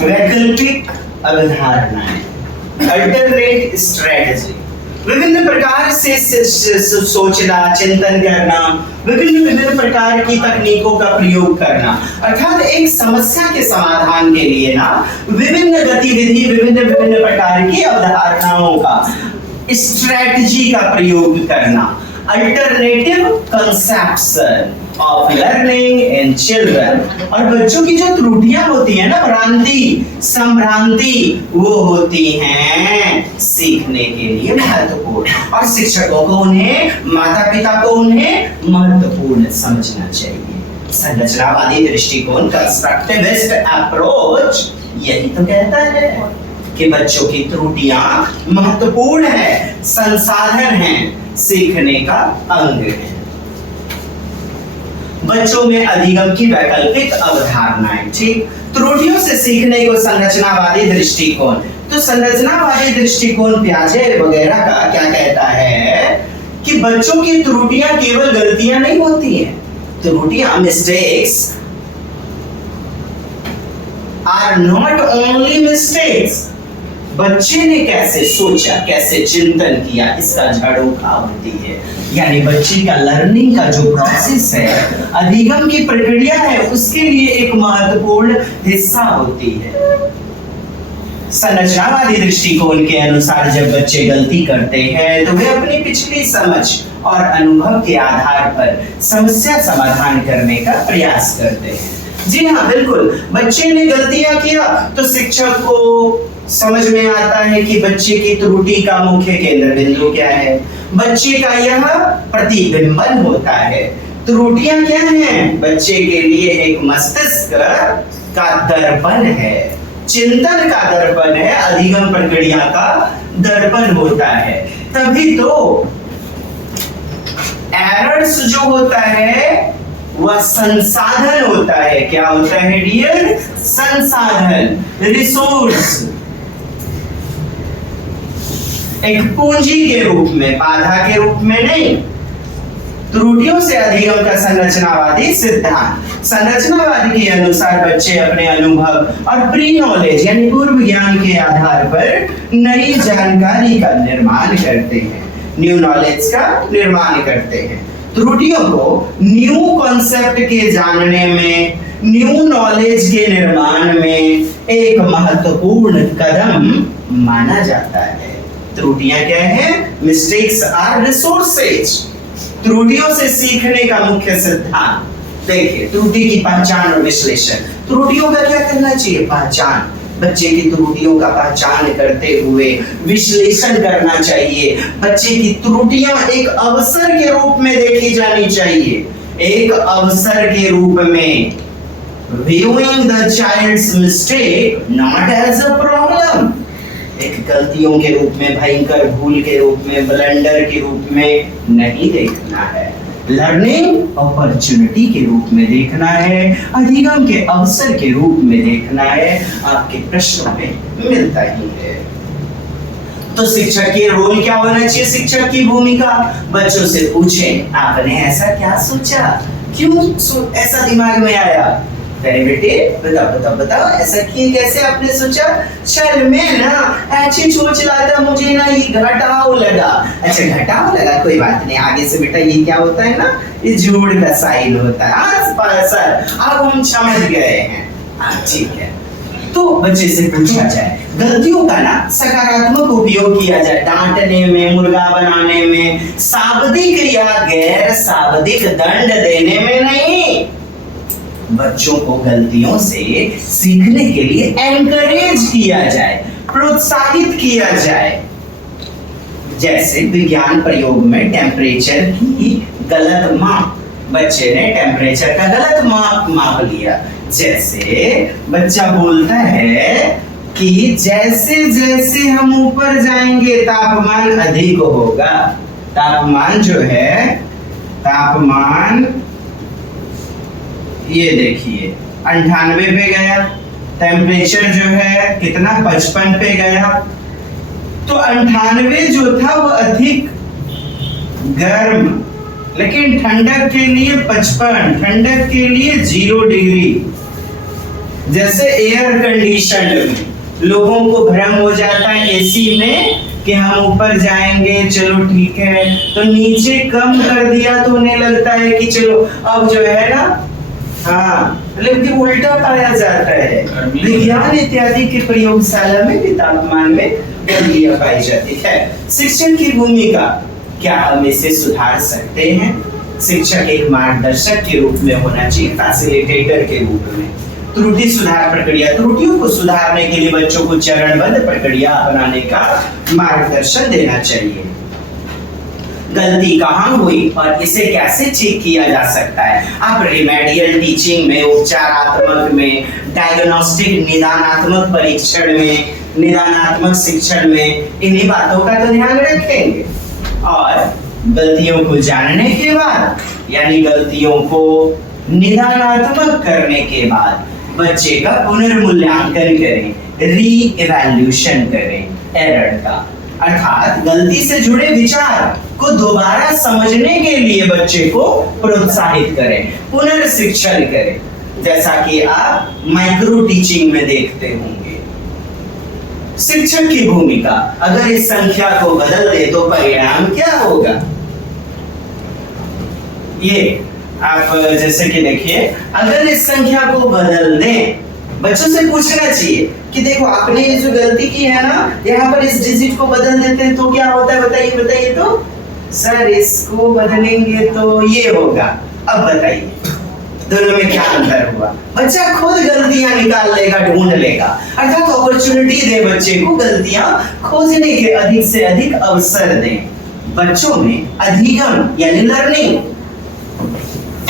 वैकल्पिक अवधारणाएं, alternate strategy, विभिन्न प्रकार से सोचना, चिंतन करना, विभिन्न प्रकार की तकनीकों का प्रयोग करना, अर्थात एक समस्या के समाधान के लिए ना विभिन्न गतिविधि, विभिन्न प्रकार की अवधारणाओं का, स्ट्रेटजी का प्रयोग करना। Alternative conception of learning in children, और बच्चों की जो त्रुटियां होती है ना, भ्रांति, संभ्रांति, वो होती हैं सीखने के लिए महत्वपूर्ण, और शिक्षकों को उन्हें, माता पिता को उन्हें महत्वपूर्ण समझना चाहिए। संरचनावादी दृष्टिकोण, कंस्ट्रक्टिविस्ट अप्रोच, यही तो कहता है कि बच्चों की त्रुटियां महत्वपूर्ण है, संसाधन है, सीखने का अंग है। बच्चों में अधिगम की वैकल्पिक अवधारणाएं, ठीक, त्रुटियों से सीखने को संरचनावादी दृष्टिकोण, तो संरचनावादी दृष्टिकोण प्याजे वगैरह का क्या कहता है कि बच्चों की त्रुटियां केवल गलतियां नहीं होती हैं, त्रुटियां, mistakes are not only mistakes, बच्चे ने कैसे सोचा, कैसे चिंतन किया, इसका झरोखा होती है। यानी बच्चे का लर्निंग का जो प्रोसेस है, अधिगम की प्रक्रिया है, उसके लिए एक महत्वपूर्ण हिस्सा होती है। संरचनावादी दृष्टिकोण के अनुसार जब बच्चे गलती करते हैं तो वे अपनी पिछली समझ और अनुभव के आधार पर समस्या समाधान करने का प्रयास करते हैं। जी हाँ, बिल्कुल, बच्चे ने गलतियां किया तो शिक्षक को समझ में आता है कि बच्चे की त्रुटि का मुख्य केंद्र बिंदु क्या है, बच्चे का यह प्रतिबिंबन होता है। त्रुटियां क्या हैं? बच्चे के लिए एक मस्तिष्क का दर्पण है, चिंतन का दर्पण है, अधिगम प्रक्रिया का दर्पण होता है। तभी तो एरर्स जो होता है वह संसाधन होता है। क्या होता है डियर? संसाधन, रिसोर्स, एक पूंजी के रूप में, बाधा के रूप में नहीं। त्रुटियों से अधिगम का संरचनावादी सिद्धांत, संरचनावाद के अनुसार बच्चे अपने अनुभव और प्री नॉलेज यानी पूर्व ज्ञान के आधार पर नई जानकारी का निर्माण करते हैं, न्यू नॉलेज का निर्माण करते हैं। त्रुटियों को न्यू कॉन्सेप्ट के जानने में, न्यू नॉलेज के निर्माण में एक महत्वपूर्ण कदम माना जाता है। त्रुटियां क्या है? Mistakes are resources. त्रुटियों से सीखने का मुख्य सिद्धांत देखिए, त्रुटि की पहचान और विश्लेषण। त्रुटियों का क्या करना चाहिए? पहचान, बच्चे की त्रुटियों का पहचान करते हुए विश्लेषण करना चाहिए। बच्चे की त्रुटियां एक अवसर के रूप में देखी जानी चाहिए, एक अवसर के रूप में। viewing the child's mistake not as a problem, एक गलतियों के रूप में, भयंकर भूल के रूप में, ब्लंडर के रूप में नहीं देखना है, लर्निंग अपॉर्चुनिटी के रूप में देखना है, अधिगम के अवसर के रूप में देखना है। आपके प्रश्नों में मिलता ही है। तो शिक्षक की रोल क्या होना चाहिए? शिक्षक की भूमिका, बच्चों से पूछें, आपने ऐसा क्या सोचा, क्यों ऐसा दिमाग में आया? अरे बेटे बताओ ऐसा किए, कैसे आपने सोचा? चल मैं ना ऐसी सोच रहा था, मुझे ना ये घटाव लगा। अच्छा घटाव लगा, कोई बात नहीं, आगे से बेटा ये क्या होता है ना, ये जोड़ का साइन होता है। सर अब हम समझ गए हैं, ठीक है। तो बच्चे से पूछा जाए, गलतियों का ना सकारात्मक उपयोग किया जाए, डांटने में, मुर्गा बनाने में, शाब्दिक या गैर शाब्दिक दंड देने में नहीं। बच्चों को गलतियों से सीखने के लिए एनकरेज किया जाए, प्रोत्साहित किया जाए। जैसे विज्ञान प्रयोग में टेम्परेचर की गलत माप, बच्चे ने टेम्परेचर का गलत माप लिया। जैसे बच्चा बोलता है कि जैसे जैसे हम ऊपर जाएंगे तापमान अधिक होगा। तापमान जो है, तापमान ये देखिए 98 पे गया, टेम्परेचर जो है कितना 55 पे गया। तो 98 जो था वो अधिक गर्म, लेकिन ठंडक के लिए 55, ठंडक के लिए 0 डिग्री। जैसे एयर कंडीशन में लोगों को भ्रम हो जाता है एसी में कि हम ऊपर जाएंगे, चलो ठीक है, तो नीचे कम कर दिया तो उन्हें लगता है कि चलो अब जो है ना, हाँ, लेकिन उल्टा पाया जाता है। विज्ञान इत्यादि की प्रयोगशाला में भी तापमान में गलतियां पाई जाती है। शिक्षक की भूमिका, क्या हम इसे सुधार सकते हैं? शिक्षक एक मार्गदर्शक के रूप में होना चाहिए, फैसिलिटेटर के रूप में। त्रुटि सुधार प्रक्रिया, त्रुटियों को सुधारने के लिए बच्चों को चरणबद्ध प्रक्रिया अपनाने का मार्गदर्शन देना चाहिए। गलती कहाँ हुई और इसे कैसे चेक किया जा सकता है? आप रिमेडियल टीचिंग में, उपचारात्मक में, डायग्नोस्टिक निदानात्मक परीक्षण में, निदानात्मक शिक्षण में इन्हीं बातों का तो ध्यान रखेंगे। और गलतियों को जानने के बाद, यानी गलतियों को निदानात्मक करने के बाद बच्चे का पुनर्मूल्यांकन करें, री इवैल्यूएशन करें एरर का, अर्थात गलती से जुड़े विचार को दोबारा समझने के लिए बच्चे को प्रोत्साहित करें, पुनर्शिक्षण करें, जैसा कि आप माइक्रो टीचिंग में देखते होंगे। शिक्षक की भूमिका, अगर इस संख्या को बदल दे तो परिणाम क्या होगा? ये आप जैसे कि देखिए, अगर इस संख्या को बदल दें, बच्चों से पूछना चाहिए कि देखो आपने ये जो गलती की है ना, यहाँ पर इस डिजिट को बदल देते हैं तो क्या होता है, बताइए बताइए। तो सर इसको बदलेंगे तो ये होगा। अब बताइए दोनों में क्या अंतर हुआ? बच्चा खुद गलतियां निकाल लेगा, ढूंढ लेगा, अर्थात अपॉर्चुनिटी दे बच्चे को गलतियां खोजने के अधिक से अधिक अवसर दें। बच्चों में अधिगम यानी लर्निंग,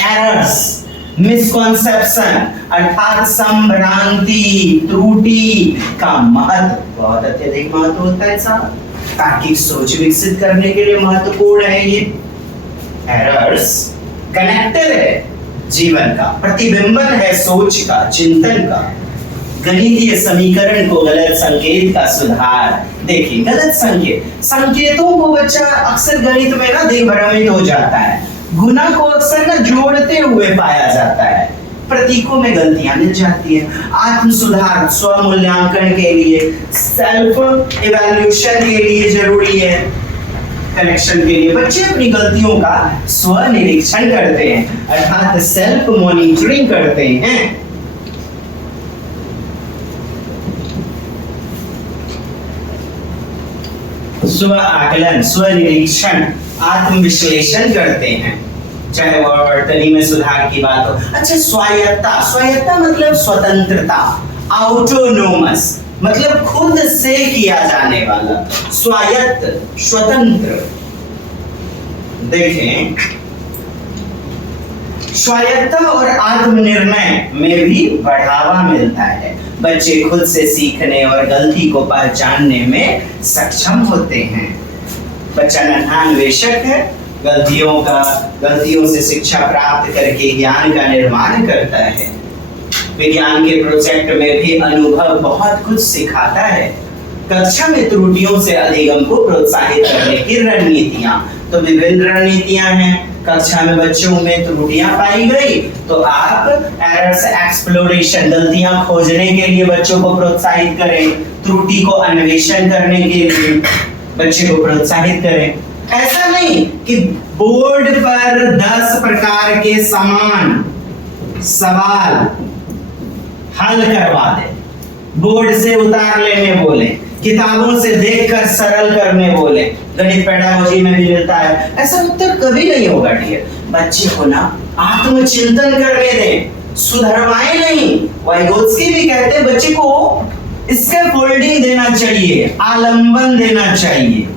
एरर्स, मिसकॉन्सेप्शन अर्थात संभ्रांति, त्रुटि का महत्व, बहुत अत्यधिक महत्व होता है साहब। तार्किक सोच विकसित करने के लिए महत्वपूर्ण है ये। एरर्स कनेक्टर है जीवन का, प्रतिबिंबन है सोच का, चिंतन का। गणितीय समीकरण को गलत संकेत का सुधार। देखिए गलत संकेत, संकेतों को बच्चा अक्सर गणित में ना दिग्भ्रमित हो जाता है, गुना को अक्सर ना जोड़ते हुए पाया जाता है, प्रतीकों में गलतियां मिल जाती है। आत्म सुधार, स्व मूल्यांकन के लिए, सेल्फ इवैल्यूएशन के लिए जरूरी है, कनेक्शन के लिए बच्चे अपनी गलतियों का स्व निरीक्षण करते हैं, अर्थात सेल्फ मॉनिटरिंग करते हैं। स्व आकलन, स्व निरीक्षण, आत्मविश्लेषण करते हैं, चाहे वर्तनी में सुधार की बात हो। अच्छा, स्वायत्तता, स्वायत्तता मतलब स्वतंत्रता, ऑटोनोमस मतलब खुद से किया जाने वाला, स्वायत्त, स्वतंत्र। देखें, स्वायत्तता और आत्मनिर्णय में भी बढ़ावा मिलता है। बच्चे खुद से सीखने और गलती को पहचानने में सक्षम होते हैं। बच्चा अन्वेषक है, गलतियों से शिक्षा प्राप्त करके ज्ञान का निर्माण करता है। विज्ञान के प्रोजेक्ट में भी अनुभव बहुत कुछ सिखाता है। कक्षा में त्रुटियों से अधिगम को प्रोत्साहित करने की रणनीतियां, तो विभिन्न रणनीतियां हैं। कक्षा में बच्चों में त्रुटियां पाई गई तो आप एरर्स एक्सप्लोरेशन, गलतियां खोजने के लिए बच्चों को प्रोत्साहित करें, त्रुटि को अन्वेषण करने के लिए बच्चे को प्रोत्साहित करें। ऐसा नहीं कि बोर्ड पर 10 प्रकार के समान सवाल हल करवा दे, बोर्ड से उतार लेने बोले, किताबों से देखकर सरल करने बोले। गणित पेडागोजी में भी मिलता है, ऐसा उत्तर कभी नहीं होगा डियर। बच्चे को ना आत्मचिंतन करने दें, सुधरवाएं नहीं। वाइगोत्स्की भी कहते हैं बच्चे को स्कैफोल्डिंग देना चाहिए, आलंबन देना चाहिए,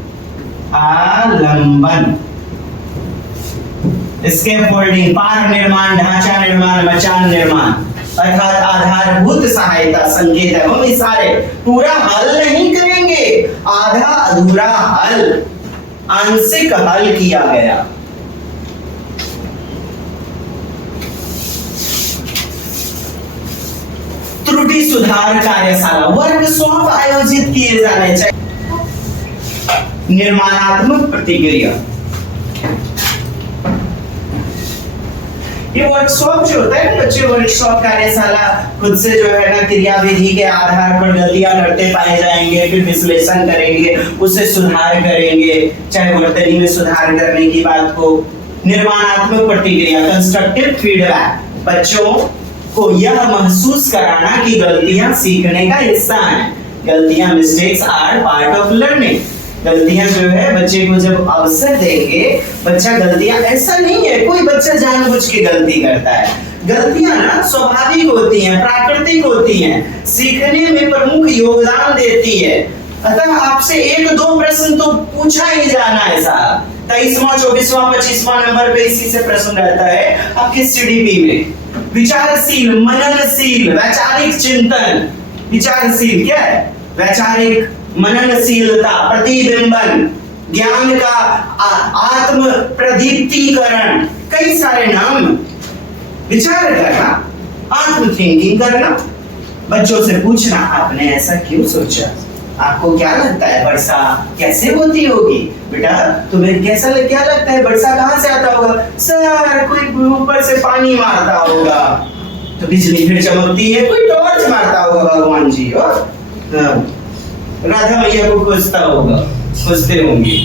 आलंबन, स्कैफोल्डिंग, पार निर्माण, ढांचा निर्माण, मचान निर्माण, अर्थात आधारभूत सहायता, संकेत एवं इशारे। पूरा हल नहीं करेंगे, आधा अधूरा हल, आंशिक हल किया गया। त्रुटि सुधार कार्यशाला, वर्कशॉप आयोजित किए जाने चाहिए। निर्माणात्मक प्रतिक्रिया, ये वर्कशॉप जो होता है ना, बच्चे वर्कशॉप कार्यशाला खुद से जो है ना क्रियाविधि के आधार पर गलतियां करते पाए जाएंगे, फिर विश्लेषण करेंगे, उसे सुधार करेंगे, चाहे वर्तनी में सुधार करने की बात हो। निर्माणात्मक प्रतिक्रिया, कंस्ट्रक्टिव फीडबैक, बच्चों को यह महसूस कराना कि गलतियां सीखने का हिस्सा हैं। गलतियां, mistakes are part of learning. गलतियां जो है बच्चे को जब अवसर देंगे, बच्चा गलतियां, ऐसा नहीं है कोई बच्चा जानबूझ के गलती करता है। गलतियां ना स्वाभाविक होती हैं, प्राकृतिक होती हैं, सीखने में प्रमुख योगदान देती है। अतः आपसे 1-2 प्रश्न तो पूछा ही जाना है साहब। 23वां, 24वां, 25वां नंबर पे इसी से प्रश्न रहता है आपके सीडीपी में। विचारशील, मननशील, वैचारिक चिंतन। विचारशील क्या है? वैचारिक, मननशीलता, प्रतिबिंबन, ज्ञान का आत्म प्रदीप्तीकरण, कई सारे नाम। विचार करना, आत्म थिंकिंग करना, बच्चों से पूछना आपने ऐसा क्यों सोचा, आपको क्या लगता है वर्षा कैसे होती होगी? बेटा तुम्हें क्या लगता है वर्षा कहां से आता होगा? सर कोई ऊपर से पानी मारता होगा। तो बिजली फिर चमकती है, कोई टॉर्च मारता होगा भगवान जी, और राधा मैया को खोजता होगा, खोजते होंगे।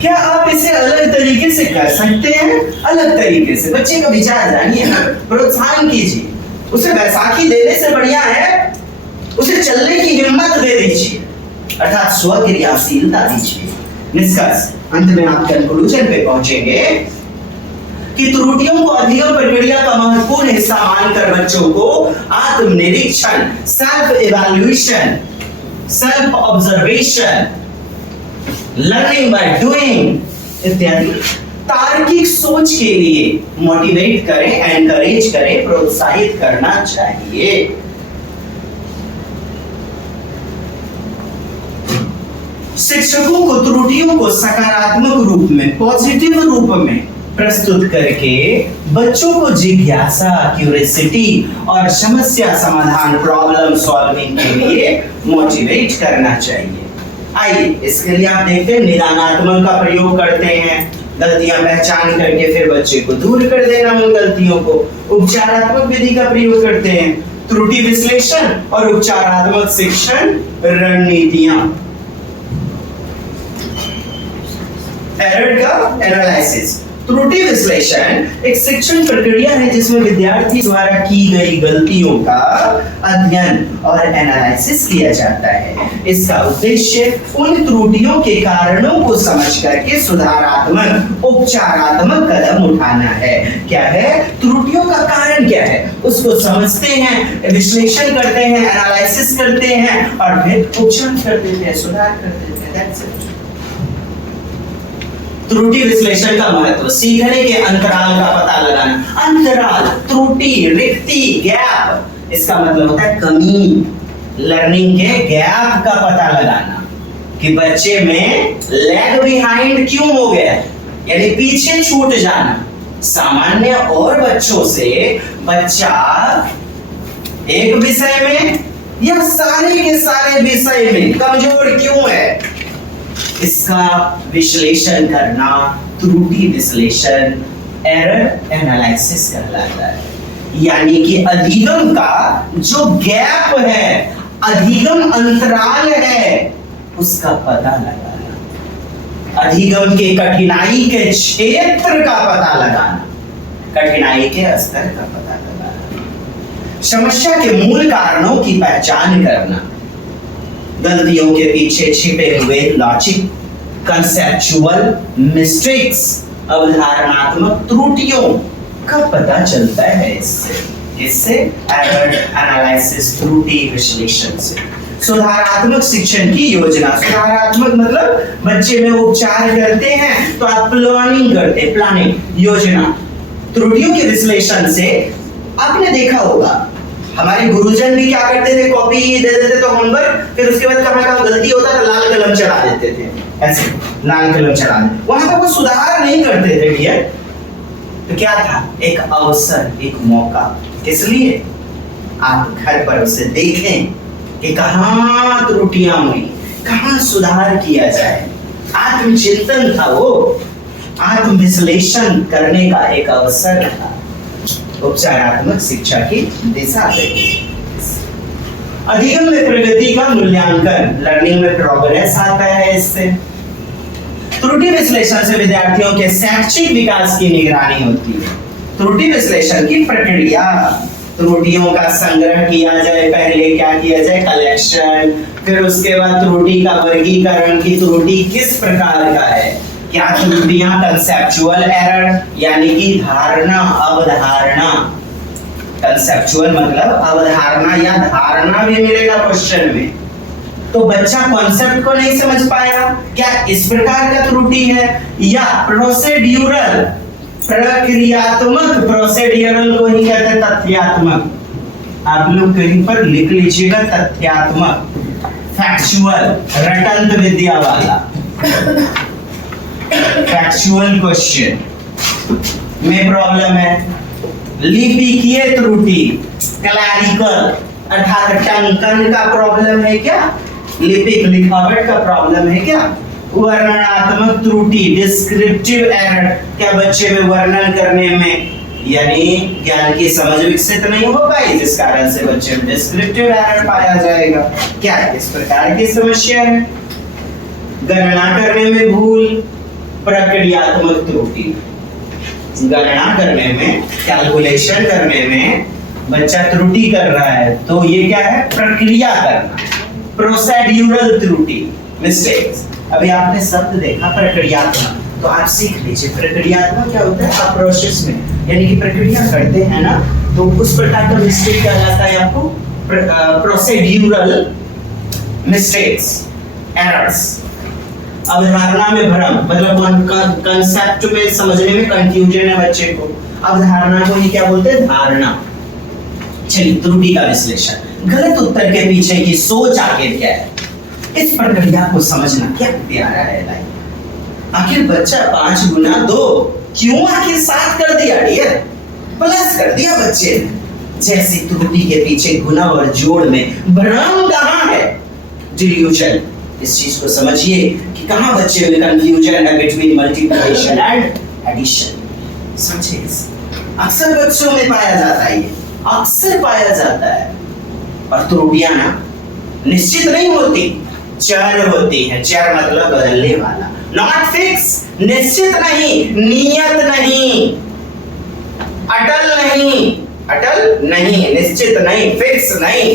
क्या आप इसे अलग तरीके से कर सकते हैं? अलग तरीके से बच्चे का विचार जानिए ना, प्रोत्साहन कीजिए, उसे बैसाखी देने से बढ़िया है उसे चलने की हिम्मत दे दीजिए, अर्थात स्वक्रियाशीलता दीजिए। निष्कर्ष, अंत में आप कंक्लूजन पे पहुंचेंगे कि त्रुटियों को अधिगम प्रक्रिया का महत्वपूर्ण हिस्सा मानकर बच्चों को आत्मनिरीक्षण, self evaluation, self observation, learning by doing इत्यादि तार्किक सोच के लिए मोटिवेट करें, एनकरेज करें, प्रोत्साहित करना चाहिए। शिक्षकों को त्रुटियों को सकारात्मक रूप में, पॉजिटिव रूप में प्रस्तुत करके बच्चों को जिज्ञासा, क्यूरियोसिटी और समस्या समाधान, प्रॉब्लम सॉल्विंग के लिए मोटिवेट करना चाहिए। आइए इसके लिए आप देखते हैं निदानात्मक का प्रयोग करते हैं, गलतियां पहचान करके फिर बच्चे को दूर कर देना उन गलतियों को। उपचारात्मक विधि का प्रयोग करते हैं, त्रुटि विश्लेषण और उपचारात्मक शिक्षण रणनीतियां। एरर का एनालिसिस, त्रुटि विश्लेषण एक शिक्षण प्रक्रिया है जिसमें विद्यार्थी द्वारा की गई गलतियों का अध्ययन और एनालिसिस किया जाता है। इसका उद्देश्य उन त्रुटियों के कारणों को समझ करके सुधारात्मक, उपचारात्मक कदम उठाना है। क्या है? त्रुटियों का कारण क्या है उसको समझते हैं, विश्लेषण करते हैं, एनालिसिस करते हैं और फिर उपचार कर देते हैं, सुधार कर देते हैं। That's it. त्रुटि विश्लेषण का महत्व, सीखने के अंतराल का पता लगाना। अंतराल, त्रुटि, रिक्ति, गैप, इसका मतलब होता है कमी, लर्निंग के गैप का पता लगाना कि बच्चे में लैग बिहाइंड क्यों हो गया, यानी पीछे छूट जाना। सामान्य और बच्चों से बच्चा एक विषय में या सारे के सारे विषय में कमजोर क्यों है, इसका विश्लेषण करना त्रुटि विश्लेषण, एरर एनालिसिस कहलाता है। यानी कि अधिगम का जो गैप है, अधिगम अंतराल है, उसका पता लगाना, अधिगम के कठिनाई के क्षेत्र का पता लगाना, कठिनाई के स्तर का पता लगाना, समस्या के मूल कारणों की पहचान करना, गलतियों के पीछे छिपे हुए लॉजिक, कंसेप्चुअल मिस्टेक्स, अवधारणात्मक त्रुटियों का पता चलता है इससे एरर एनालिसिस, त्रुटि विश्लेषण से। सुधारात्मक शिक्षण की योजना, सुधारात्मक मतलब बच्चे में उपचार करते हैं तो आप प्लानिंग करते हैं, प्लानिंग, योजना। त्रुटियों के विश्लेषण से आपने देखा होगा हमारे गुरुजन भी क्या करते थे, कॉपी दे देते तो होमवर्क, फिर उसके बाद कहाँ गलती होता तो लाल कलम चला देते थे, ऐसे लाल कलम चला देते, वहां पर वो सुधार नहीं करते थे डियर। तो क्या था? एक अवसर, एक मौका। किस लिए? आप घर पर उसे देखें कि कहाँ त्रुटियां हुई, कहाँ सुधार किया जाए। आत्मचिंतन था वो, आत्म विश्लेषण करने का एक अवसर था। उपचारात्मक शिक्षा की दिशा देगी। अधिगम में प्रगति का मूल्यांकन, लर्निंग में प्रोग्रेस आता है इससे। त्रुटि विश्लेषण से विद्यार्थियों के शैक्षिक विकास की निगरानी होती है। त्रुटि विश्लेषण की प्रक्रिया, त्रुटियों का संग्रह किया जाए, पहले क्या किया जाए, कलेक्शन, फिर उसके बाद त्रुटि का वर्गीकरण की त्रुटि किस प्रकार का है, क्या त्रुटियां कंसेप्चुअल एरर यानी कि धारणा अवधारणा, कंसेप्चुअल मतलब अवधारणा या धारणा भी मिलेगा क्वेश्चन में, तो बच्चा कॉन्सेप्ट को नहीं समझ पाया, क्या इस प्रकार का त्रुटि है, या प्रोसीड्यूरल प्रक्रियात्मक, प्रोसीड्यूरल को ही कहते हैं तथ्यात्मक, आप लोग कहीं पर लिख लीजिएगा तथ्यात्मक, फैक्चुअल रटंत विद्या वाला, फैक्चुअल क्वेश्चन में प्रॉब्लम है, लिपिकीय त्रुटि, क्लैरिकल अर्थात टंकन का प्रॉब्लम है क्या, लिपिक लिखावट का प्रॉब्लम है क्या, वर्णनात्मक त्रुटि, डिस्क्रिप्टिव एरर, क्या बच्चे में वर्णन करने में यानी ज्ञान की समझ विकसित नहीं हो पाई, जिस कारण से बच्चे में डिस्क्रिप्टिव एरर पाया जाएगा, क्या इस प्रकार की समस्या है। गणना करने में भूल, प्रक्रियात्मक त्रुटि, गणना करने में, कैलकुलेशन करने में बच्चा त्रुटि कर रहा है, तो ये क्या है, प्रक्रिया करना, प्रोसीड्यूरल त्रुटि, मिस्टेक्स। अभी आपने शब्द देखा प्रक्रियात्मक, तो आप सीख लीजिए प्रक्रियात्मक क्या होता है, आप प्रोसेस में यानी कि प्रक्रिया करते हैं ना, तो उस प्रकार का मिस्टेक क्या जाता है आपको, प्रोसीड्यूरल मिस्टेक्स, एरर्स। अवधारणा में भ्रम मतलब कंसेप्ट में समझने में कंफ्यूजन है बच्चे को, अवधारणा को ही क्या बोलते हैं, धारणा। चलिए त्रुटि का विश्लेषण, गलत उत्तर के पीछे की सोच आखिर क्या है, इस प्रक्रिया को समझना क्या प्यारा है लाइफ। आखिर बच्चा 5 गुना 2 क्यों आखिर 7 कर दिया, डियर प्लस कर दिया बच्चे ने, जैसी त्रुटि के पीछे गुना और जोड़ में भ्रम कहां है, डिल्यूजन। इस चीज को समझिए कि कहां बच्चे में कंफ्यूजन है बिटवीन मल्टीप्लिकेशन एंड एडिशन। समझिए, अक्सर बच्चों में पाया जाता है, ये अक्सर पाया जाता है। और त्रुटियां ना निश्चित नहीं होती, चर होती है, चर मतलब बदलने वाला, नॉट फिक्स, निश्चित नहीं, नियत नहीं, अटल नहीं, अटल नहीं, निश्चित नहीं, फिक्स नहीं,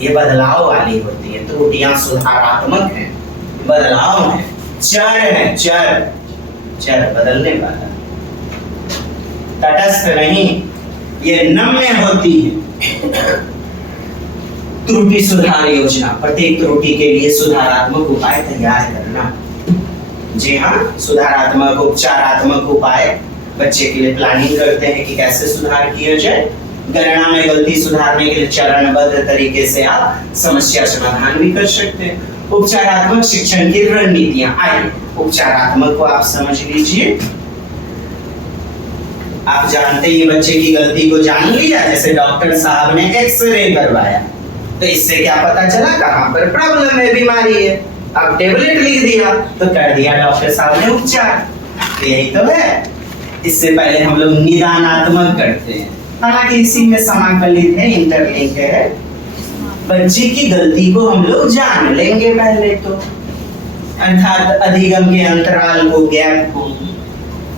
ये बदलाव वाली होती है। त्रुटियां सुधारात्मक हैं, बदलाव है, चर है, चर चर बदलने वाला, तटस्थ नहीं, ये नम्य होती है। त्रुटि सुधार योजना, प्रत्येक त्रुटि के लिए सुधारात्मक उपाय तैयार करना। जी हाँ, सुधारात्मक उपचारात्मक उपाय बच्चे के लिए प्लानिंग करते हैं कि कैसे सुधार किया जाए। गणना में गलती सुधारने के लिए चरणबद्ध तरीके से आप समस्या समाधान भी कर सकते हैं। उपचारात्मक शिक्षण की रणनीतियां, आइए उपचारात्मक को आप समझ लीजिए। आप जानते ही बच्चे की गलती को जान लिया, जैसे डॉक्टर साहब ने एक्सरे करवाया, तो इससे क्या पता चला कहां पर प्रॉब्लम है, बीमारी है, अब टेबलेट लिख दिया तो कर दिया डॉक्टर साहब ने उपचार, यही तो है। इससे पहले हम लोग निदानात्मक करते हैं, हालांकि इसी में समाकलित है, इंटरलिंक है। बच्चे की गलती को हम लोग जान लेंगे पहले तो, अर्थात अधिगम के अंतराल को, गैप को।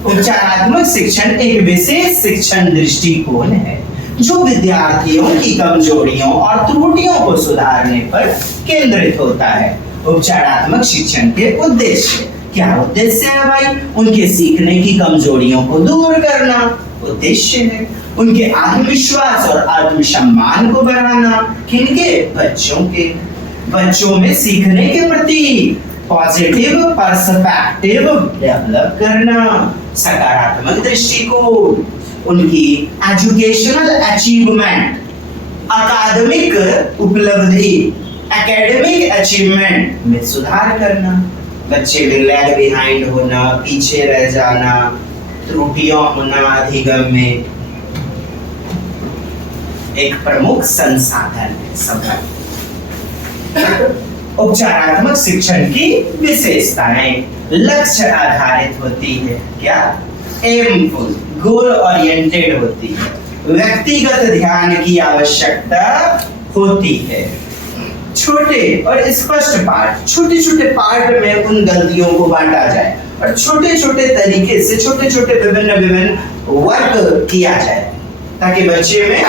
उपचारात्मक शिक्षण एक विशेष शिक्षण दृष्टिकोण है जो विद्यार्थियों की कमजोरियों और त्रुटियों को सुधारने पर केंद्रित होता है। उपचारात्मक शिक्षण के उद्देश्य, क्या उद्देश्य है भाई, उनके सीखने की कमजोरियों को दूर करना उद्देश्य है, उनके आत्मविश्वास और आत्मसम्मान को बढ़ाना, किनके, बच्चों के, बच्चों में सीखने के प्रति पॉजिटिव पर्सपेक्टिव डेवलप करना, सकारात्मक दृष्टिकोण, उनकी एजुकेशनल अचीवमेंट, अकादमिक उपलब्धि, एकेडमिक अचीवमेंट में सुधार करना। बच्चे में लैग बिहाइंड होना, पीछे रह जाना, त्रुटियां होना अधिगम में एक प्रमुख संसाधन है सबका। उपचारात्मक शिक्षण की विशेषताएं लक्ष्य आधारित होती है, क्या, एमफुल, गोल ओरिएंटेड होती है, व्यक्तिगत ध्यान की आवश्यकता होती है। छोटे और स्पष्ट पार्ट, छोटे छोटे पार्ट में उन गलतियों को बांटा जाए और छोटे छोटे तरीके से छोटे छोटे विभिन्न विभिन्न वर्क किया जाए ताकि बच्चे में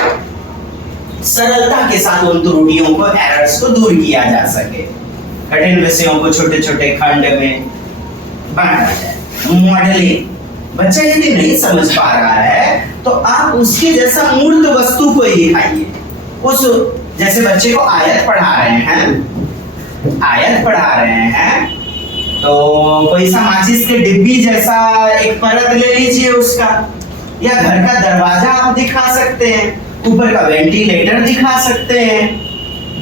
सरलता के साथ उन त्रुटियों को, एरर्स को दूर किया जा सके। कठिन विषयों को छोटे छोटे खंड में बांटा जाए। मॉडलिंग, बच्चा यदि नहीं समझ पा रहा है तो आप उसके जैसा मूर्त वस्तु को ही दिखाइए। उस जैसे बच्चे को आयत पढ़ा रहे हैं तो कोई सा माचिस के डिब्बी जैसा एक परत ले लीजिए उसका, या घर का दरवाजा आप दिखा सकते हैं, ऊपर का वेंटिलेटर दिखा सकते हैं,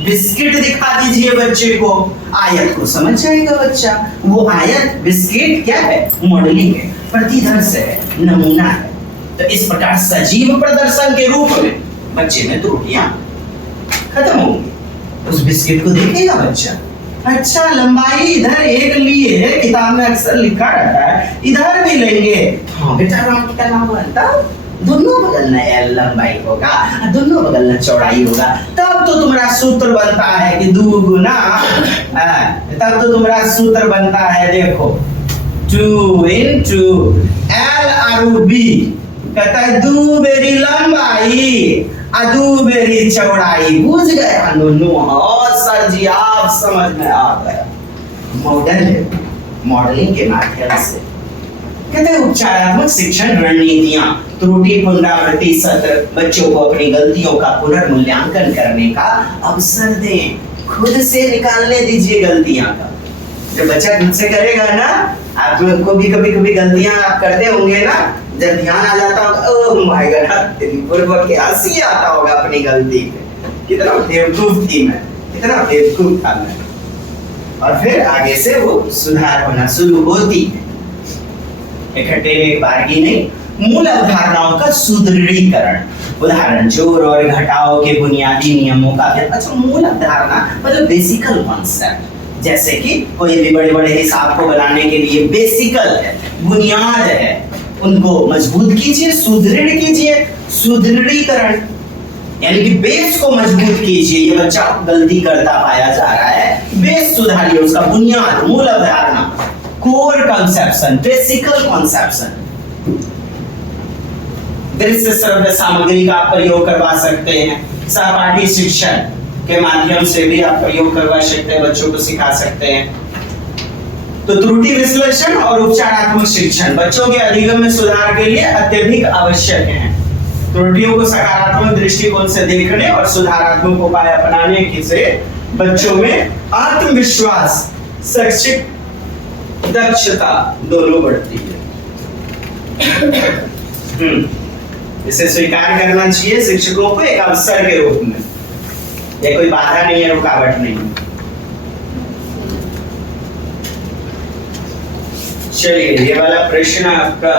बिस्किट दिखा दीजिए बच्चे को, आयत को समझ जाएगा बच्चा। वो आयत बिस्किट क्या है? मॉडलिंग है, प्रतिदर्श है, नमूना है। तो इस प्रकार सजीव प्रदर्शन के रूप में बच्चे में त्रुटियां खत्म होंगी। उस बिस्किट को देखेगा बच्चा, अच्छा लंबाई इधर एक लिए है, किताब में अक्सर लिखा रहता है, इधर भी लेंगे, हाँ बेटा राम का नाम बनता, दोनों बगल में लंबाई होगा, दोनों बगल में चौड़ाई होगा, तब तो तुम्हारा सूत्र बनता है कि 2 गुना, तब तो तुम्हारा सूत्र बनता है, देखो 2 into L और B, कहता है 2 बेरी लंबाई, 2 बेरी चौड़ाई। बुझ गए हाँ सर जी, आप समझ में आ गया। मॉडलिंग के माध्यम से कहते हैं उपचारात्मक शिक्षण रणनीतियां, त्रुटि पुनरावृत्ति सत्र, बच्चों को अपनी गलतियों का पुनर्मूल्यांकन करने का अवसर दें, खुद से निकालने दीजिए गलतियां का। जब बच्चा खुद से करेगा ना, आपको भी कभी कभी गलतियां आप करते होंगे ना, जब ध्यान आ जाता होगा, ओह माय गॉड, तेरी पूर्वक के हंसी आता होगा अपनी गलती पे, कितना बेवकूफ थी मैं, कितना बेवकूफ था मैं, और फिर आगे से वो सुधार होना शुरू होती है। इकट्ठे एक बार की नहीं, मूल अवधारणाओं का सुदृढ़ीकरण, उदाहरण जोड़ और घटाव के बुनियादी नियमों का। अच्छा, मूल अवधारणा मतलब बेसिकल कॉन्सेप्ट, जैसे कि कोई भी बड़े बड़े हिसाब को बनाने के लिए बेसिकल है, बुनियाद है, उनको मजबूत कीजिए, सुदृढ़ कीजिए। सुदृढ़ीकरण यानी कि बेस को मजबूत कीजिए। ये बच्चा गलती करता पाया जा रहा है, बेस सुधारिए, उसका बुनियाद, मूल अवधारणा, कोर कंसेप्शन, बेसिकल कंसेप्शन। दृश्य श्रव्य सामग्री का आप प्रयोग करवा सकते हैं, सहपाठी शिक्षण के माध्यम से भी आप प्रयोग करवा सकते हैं, बच्चों को सिखा सकते हैं। तो त्रुटि विश्लेषण और उपचारात्मक शिक्षण बच्चों के अधिगम में सुधार के लिए अत्यधिक आवश्यक है। त्रुटियों को सकारात्मक दृष्टिकोण से देखने और सुधारात्मक उपाय अपनाने से बच्चों में आत्मविश्वास, शैक्षिक दक्षता दोनों बढ़ती है। इसे स्वीकार करना चाहिए शिक्षकों को एक अवसर के रूप में, ये कोई बाधा नहीं है, रुकावट नहीं है। चलिए, ये वाला प्रश्न आपका